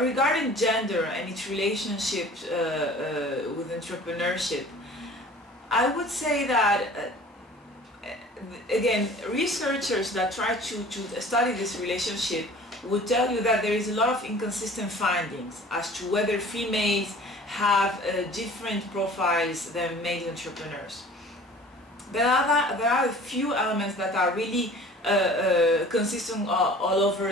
regarding gender and its relationship with entrepreneurship, I would say that again, researchers that try to study this relationship would tell you that there is a lot of inconsistent findings as to whether females have different profiles than male entrepreneurs. There are a few elements that are really consistent all over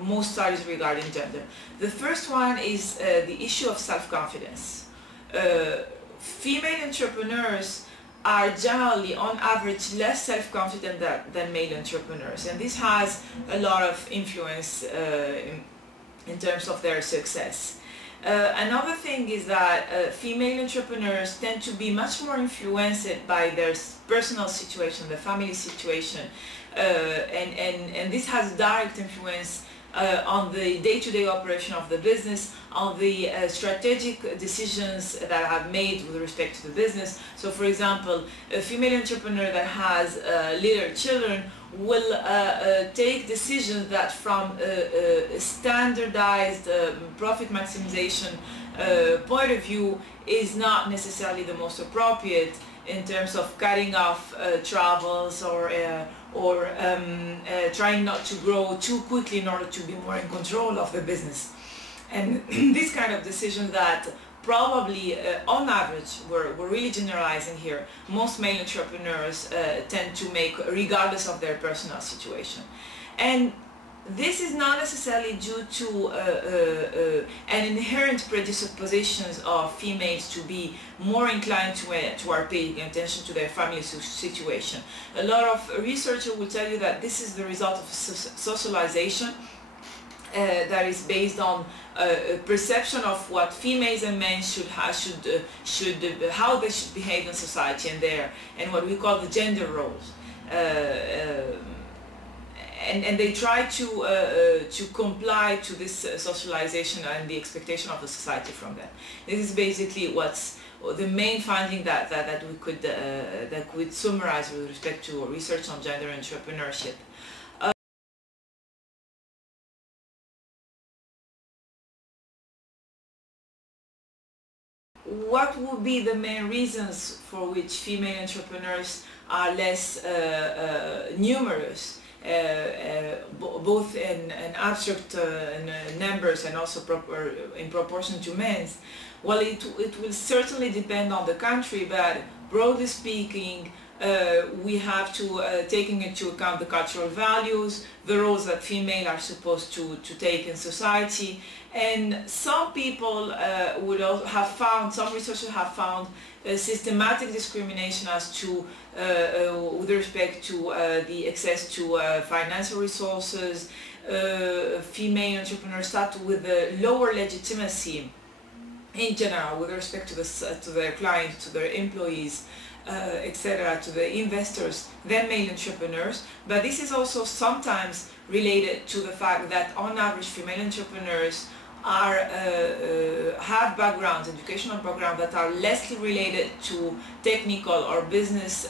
most studies regarding gender. The first one is the issue of self-confidence. Female entrepreneurs are generally, on average, less self-confident than male entrepreneurs, and this has a lot of influence in terms of their success. Another thing is that female entrepreneurs tend to be much more influenced by their personal situation, their family situation, and this has direct influence on the day-to-day operation of the business, on the strategic decisions that are made with respect to the business. So for example, a female entrepreneur that has little children will take decisions that from a standardized profit maximization point of view is not necessarily the most appropriate in terms of cutting off travels or trying not to grow too quickly in order to be more in control of the business. And this kind of decision that probably on average, we're really generalizing here, most male entrepreneurs tend to make regardless of their personal situation. And this is not necessarily due to an inherent predispositions of females to be more inclined to are paying attention to their family situation. A lot of researchers will tell you that this is the result of socialization that is based on a perception of what females and men how they should behave in society, and what we call the gender roles. And they try to comply to this socialization and the expectation of the society from them. This is basically what's the main finding that we could summarize with respect to research on gender entrepreneurship. What would be the main reasons for which female entrepreneurs are less numerous? Both in abstract numbers and also in proportion to men's? Well, it will certainly depend on the country, but broadly speaking, we have to take into account the cultural values, the roles that females are supposed to take in society, and some people would also have found, some researchers have found systematic discrimination as to with respect to the access to financial resources. Female entrepreneurs start with a lower legitimacy in general with respect to their clients, to their employees, etc., to the investors than male entrepreneurs. But this is also sometimes related to the fact that on average female entrepreneurs have backgrounds, educational backgrounds that are less related to technical or business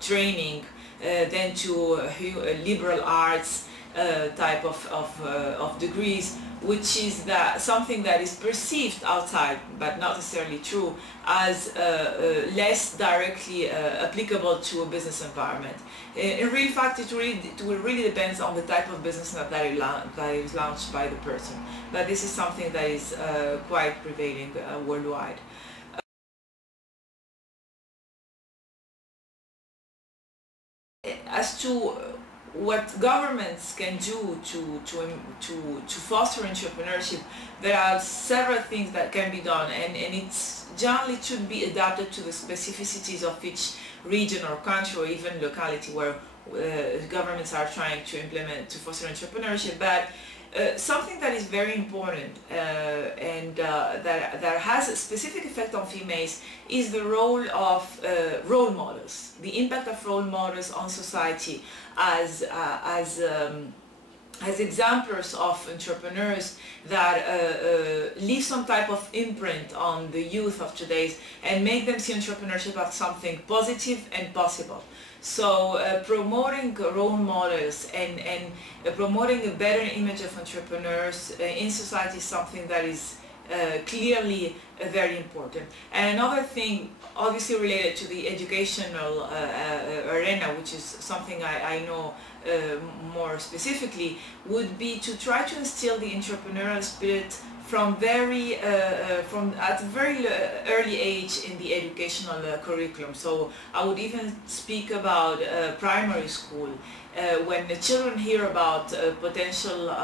training than to liberal arts type of degrees, which is something that is perceived outside, but not necessarily true, as less directly applicable to a business environment. In real fact, it really depends on the type of business that is launched by the person. But this is something that is quite prevailing worldwide. As to what governments can do to foster entrepreneurship, there are several things that can be done, and it's generally should be adapted to the specificities of each region or country or even locality where governments are trying to implement to foster entrepreneurship. But something that is very important and that has a specific effect on females is the role of role models, the impact of role models on society as as examples of entrepreneurs that leave some type of imprint on the youth of today's and make them see entrepreneurship as something positive and possible. So promoting role models and promoting a better image of entrepreneurs in society is something that is clearly very important. And another thing obviously related to the educational arena, which is something I know more specifically, would be to try to instill the entrepreneurial spirit from at a very early age in the educational curriculum. So I would even speak about primary school, when the children hear about potential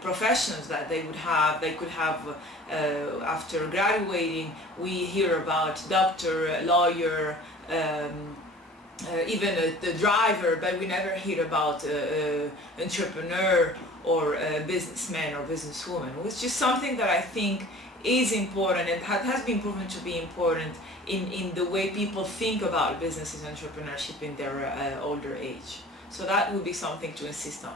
professions that they could have after graduating. We hear about doctor, lawyer, even the driver, but we never hear about entrepreneur or businessman or businesswoman, which is something that I think is important and has been proven to be important in the way people think about business and entrepreneurship in their older age. So that would be something to insist on.